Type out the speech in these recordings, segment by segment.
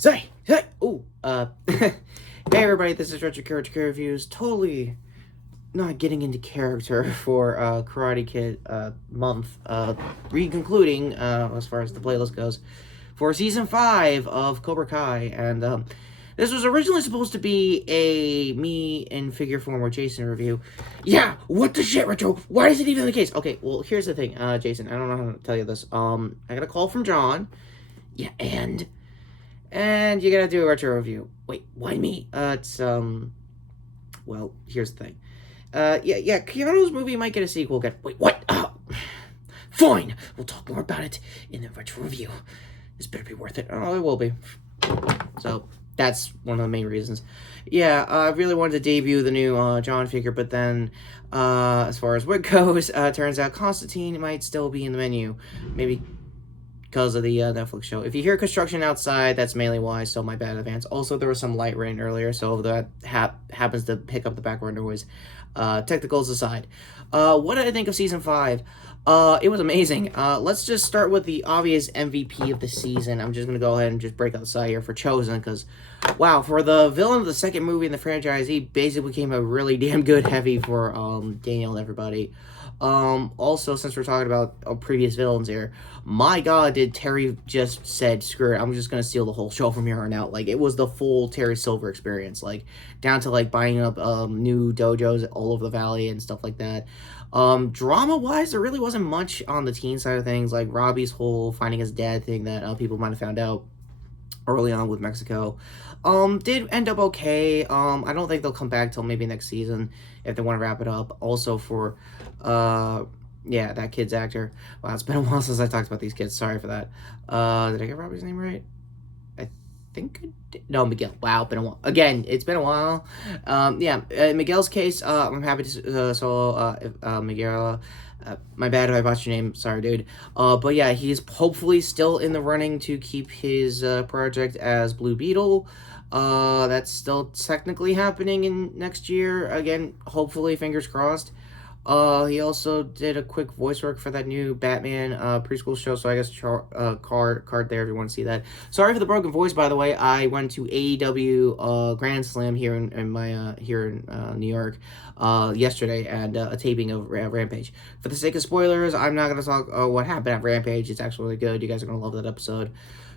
Hey everybody, this is Retrokid Reviews. Totally not getting into character for Karate Kid month. Concluding as far as the playlist goes for season 5 of Cobra Kai, and this was originally supposed to be a me in figure form or Jason review. Yeah, what the shit, Retro? Why is it even the case? Okay, well here's the thing, Jason. I don't know how to tell you this. I got a call from John. Yeah, and you gotta do a retro review. Wait, why me? Well, here's the thing. Keanu's movie might get a sequel again. Wait, what? Fine! We'll talk more about it in the retro review. This better be worth it. Oh, it will be. So, that's one of the main reasons. Yeah, I really wanted to debut the new John figure, but then, as far as what goes, turns out Constantine might still be in the menu. Maybe because of the Netflix show. If you hear construction outside, that's mainly why, so my bad advance. Also, there was some light rain earlier, so that happens to pick up the background noise. Technicals aside. What did I think of Season 5? It was amazing. Let's just start with the obvious MVP of the season. I'm just going to go ahead and just break out the side here for Chosen, because, wow, for the villain of the second movie in the franchise, he basically became a really damn good heavy for Daniel and everybody. Also, since we're talking about previous villains here, my god, did Terry just said, screw it, I'm just gonna steal the whole show from here on out. Like, it was the full Terry Silver experience, like, down to, like, buying up, new dojos all over the valley and stuff like that. Drama-wise, there really wasn't much on the teen side of things, like Robbie's whole finding his dad thing that, people might have found out early on with Mexico. Did end up okay. I don't think they'll come back till maybe next season if they want to wrap it up. Also for, yeah, that kid's actor. Wow, it's been a while since I talked about these kids. Sorry for that. Did I get Robbie's name right? I think I did. No, Miguel. Wow, been a while. Again, it's been a while. Yeah, in Miguel's case, I'm happy to, Miguel, my bad if I botched your name. Sorry, dude. But yeah, he's hopefully still in the running to keep his project as Blue Beetle. That's still technically happening in next year. Again, hopefully, fingers crossed. He also did a quick voice work for that new Batman preschool show, so I guess card there if you want to see that. Sorry for the broken voice, by the way. I went to AEW Grand Slam here in my New York yesterday, and a taping of Rampage. For the sake of spoilers, I'm not gonna talk what happened at Rampage. It's actually really good. You guys are gonna love that episode.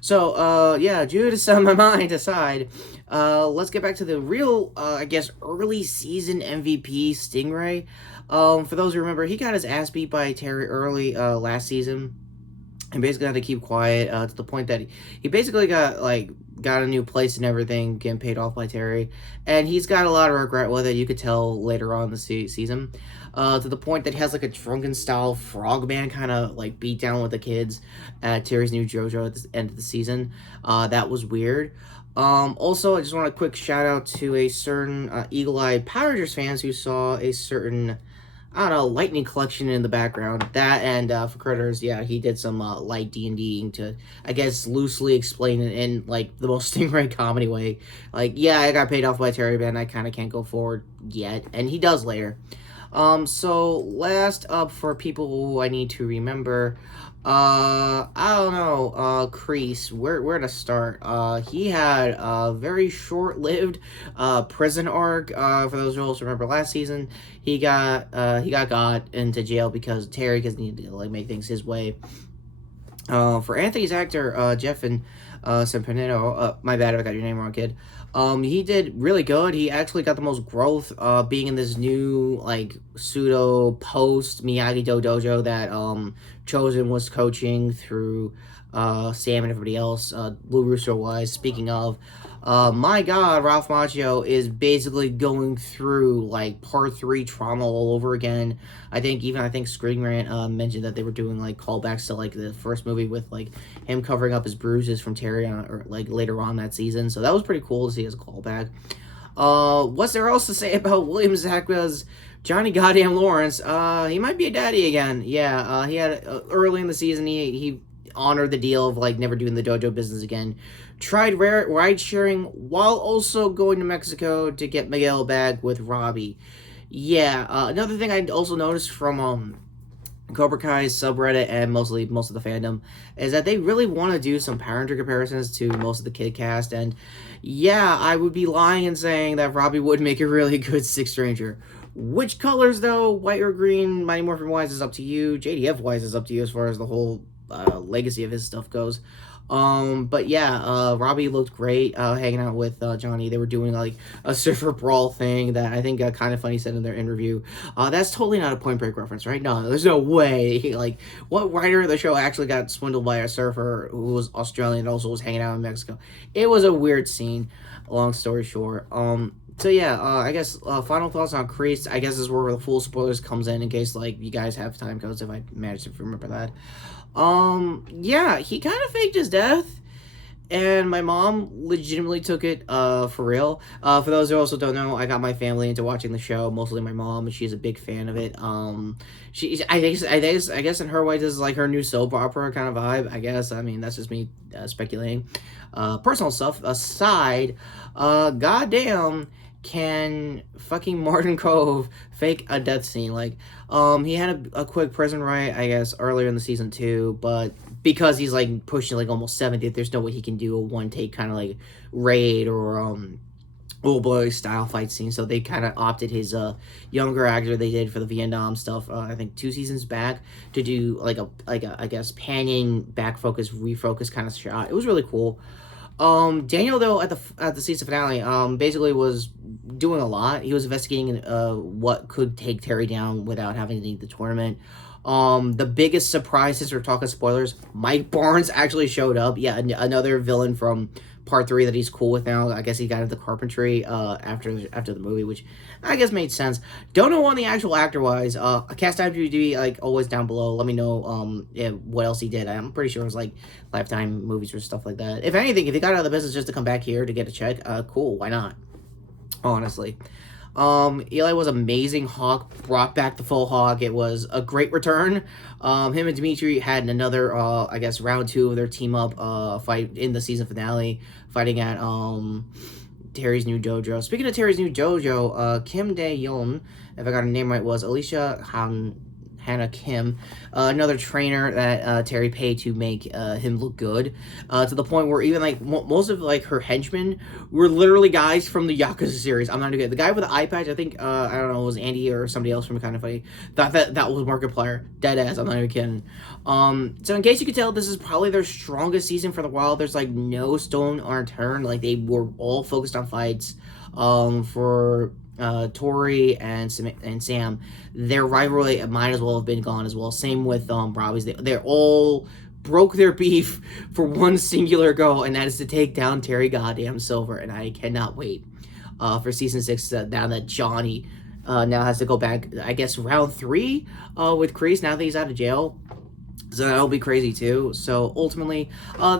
So, yeah, due to some of my mind aside, let's get back to the real, I guess, early season MVP, Stingray. For those who remember, he got his ass beat by Terry early, last season, and basically had to keep quiet, to the point that he basically got a new place and everything, getting paid off by Terry, and he's got a lot of regret with it. You could tell later on in the season, to the point that he has, like, a drunken style frogman kind of, like, beat down with the kids at Terry's new JoJo at the end of the season. That was weird. Also, I just want a quick shout out to a certain, eagle-eyed Power Rangers fans who saw a certain, I don't know, lightning collection in the background. That, and for Critters, yeah, he did some light D&Ding to, I guess, loosely explain it in, like, the most Stingray comedy way. Like, yeah, I got paid off by Terry, but I kind of can't go forward yet, and he does later. So last up for people who I need to remember, I don't know, Kreese, where to start? He had a very short-lived, prison arc, for those who also remember last season. He got into jail because Terry needed to, like, make things his way. For Anthony's actor, Jeff and, Semperino, my bad if I got your name wrong, kid. He did really good. He actually got the most growth, being in this new, like, pseudo post Miyagi-Do dojo that, Chosen was coaching through, Sam and everybody else, Blue Rooster wise. Speaking of, my god, Ralph Macchio is basically going through, like, part 3 trauma all over again. I think Screen Rant, mentioned that they were doing, like, callbacks to, like, the first movie with, like, him covering up his bruises from Terry or, like, later on that season. So that was pretty cool to see as a callback. What's there else to say about William Zabka's Johnny Goddamn Lawrence? He might be a daddy again. Yeah, he had, early in the season, he honored the deal of, like, never doing the dojo business again. Tried ride-sharing while also going to Mexico to get Miguel back with Robbie. Yeah, another thing I also noticed from, Cobra Kai's subreddit and most of the fandom is that they really want to do some Power Ranger comparisons to most of the kid cast, and yeah, I would be lying in saying that Robbie would make a really good Sixth Ranger. Which colors though, white or green, Mighty Morphin wise is up to you. JDF wise is up to you as far as the whole legacy of his stuff goes. But yeah, Robbie looked great hanging out with Johnny. They were doing like a surfer brawl thing that I think Kind of Funny said in their interview. That's totally not a Point Break reference, right? No, there's no way. Like, what writer of the show actually got swindled by a surfer who was Australian and also was hanging out in Mexico? It was a weird scene, long story short. So yeah, I guess final thoughts on Kreese. I guess this is where the full spoilers comes in case like you guys have time codes if I manage to remember that. Yeah, he kind of faked his death, and my mom legitimately took it for real. For those who also don't know, I got my family into watching the show, mostly my mom, and she's a big fan of it. I guess in her way this is like her new soap opera kind of vibe, I guess. I mean, that's just me speculating. Personal stuff aside, goddamn, can fucking Martin Cove fake a death scene? Like, he had a quick prison riot, I guess, earlier in the season 2, but because he's like pushing like almost 70, there's no way he can do a one take kind of like raid or old boy style fight scene. So they kind of opted his younger actor they did for the Vietnam stuff. I think 2 seasons back to do like a I guess panning back focus refocus kind of shot. It was really cool. Daniel though at the season finale basically was doing a lot. He was investigating what could take Terry down without having to leave the tournament. The biggest surprise, since we're talking spoilers, Mike Barnes actually showed up. Yeah, another villain from part 3 that he's cool with now. I guess he got into carpentry after the movie, which I guess made sense. Don't know on the actual actor wise. Cast IMDb like always down below. Let me know what else he did. I'm pretty sure it was like Lifetime movies or stuff like that. If anything, if he got out of the business just to come back here to get a check, cool, why not? Honestly. Eli was amazing. Hawk brought back the full Hawk. It was a great return. Him and Dimitri had another, I guess, round 2 of their team up fight in the season finale, fighting at Terry's new dojo. Speaking of Terry's new dojo, Kim Dae-yeon, if I got her name right, was Alicia Hannah Kim, another trainer that Terry paid to make him look good, to the point where even like most of like her henchmen were literally guys from the Yakuza series. I'm not even kidding. The guy with the eye patch, I think I don't know, it was Andy or somebody else from Kind of Funny. Thought that was Markiplier. Dead ass. I'm not even kidding. So in case you could tell, this is probably their strongest season for the while. There's like no stone unturned. Like they were all focused on fights. For Tori and Sam, their rivalry might as well have been gone as well. Same with Robbie's. They're all broke their beef for one singular goal, and that is to take down Terry goddamn Silver. And I cannot wait for season 6 now that Johnny now has to go back, I guess, round 3 with Kreese now that he's out of jail. So that'll be crazy too. So ultimately,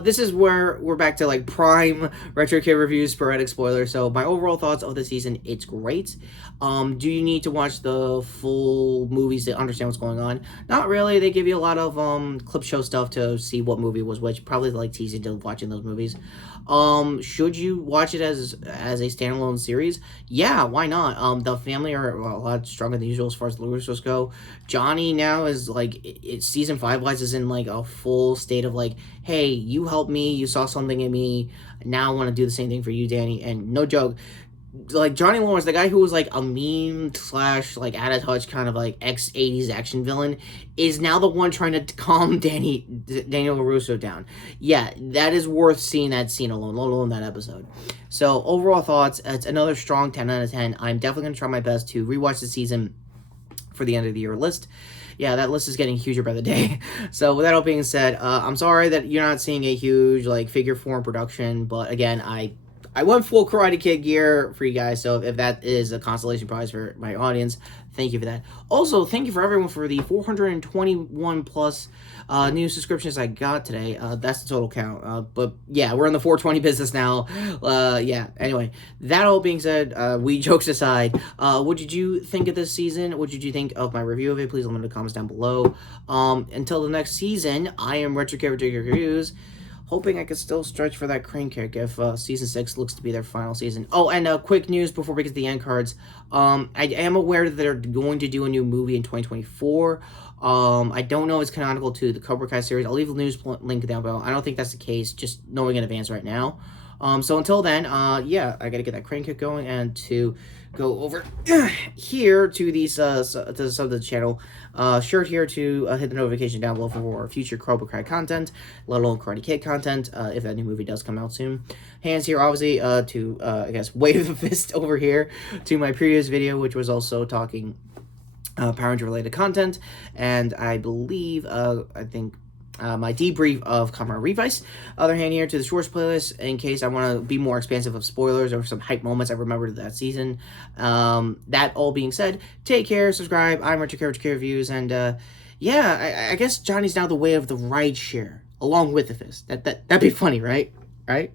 this is where we're back to like prime Retrokid reviews, sporadic spoilers. So my overall thoughts of the season, it's great. Do you need to watch the full movies to understand what's going on? Not really. They give you a lot of clip show stuff to see what movie was which. Probably like teasing to watching those movies. Should you watch it as a standalone series? Yeah, why not? The family are a lot stronger than usual as far as the Russos go. Johnny now is like, it's season 5 wise is in like a full state of like, hey, you helped me, you saw something in me, now I want to do the same thing for you, Danny. And no joke, like Johnny Lawrence, the guy who was like a meme / like out of touch kind of like ex-80s action villain, is now the one trying to calm Daniel LaRusso down. Yeah, that is worth seeing that scene alone that episode. So overall thoughts, it's another strong 10 out of 10. I'm definitely going to try my best to rewatch the season for the end of the year list. Yeah, that list is getting huger by the day. So with that all being said, I'm sorry that you're not seeing a huge like figure 4 production, but again, I went full Karate Kid gear for you guys, so if that is a consolation prize for my audience, thank you for that. Also, thank you for everyone for the 421 plus new subscriptions I got today. That's the total count. But yeah, we're in the 420 business now. Yeah, anyway, that all being said, we jokes aside, what did you think of this season? What did you think of my review of it? Please let me know in the comments down below. Until the next season, I am Retrokid Reviews. hoping I could still stretch for that crane kick if season 6 looks to be their final season. Oh, and quick news before we get to the end cards. I am aware that they're going to do a new movie in 2024. I don't know if it's canonical to the Cobra Kai series. I'll leave the news link down below. I don't think that's the case, just knowing in advance right now. So until then, yeah, I gotta get that crane kick going, and to go over here to these to the sub of the channel, sure here to hit the notification down below for future Cobra Kai content, let alone Karate Kid content, if that new movie does come out soon. Hands here, obviously, to I guess wave the fist over here to my previous video, which was also talking Power Ranger related content, and I believe I think my debrief of Kamen Rider Revice. Other hand here to the shorts playlist in case I want to be more expansive of spoilers or some hype moments I remembered that season. That all being said, take care, subscribe. I'm Retrokid Reviews, and yeah, I guess Johnny's now the way of the ride share along with the fist. That'd be funny, right? Right?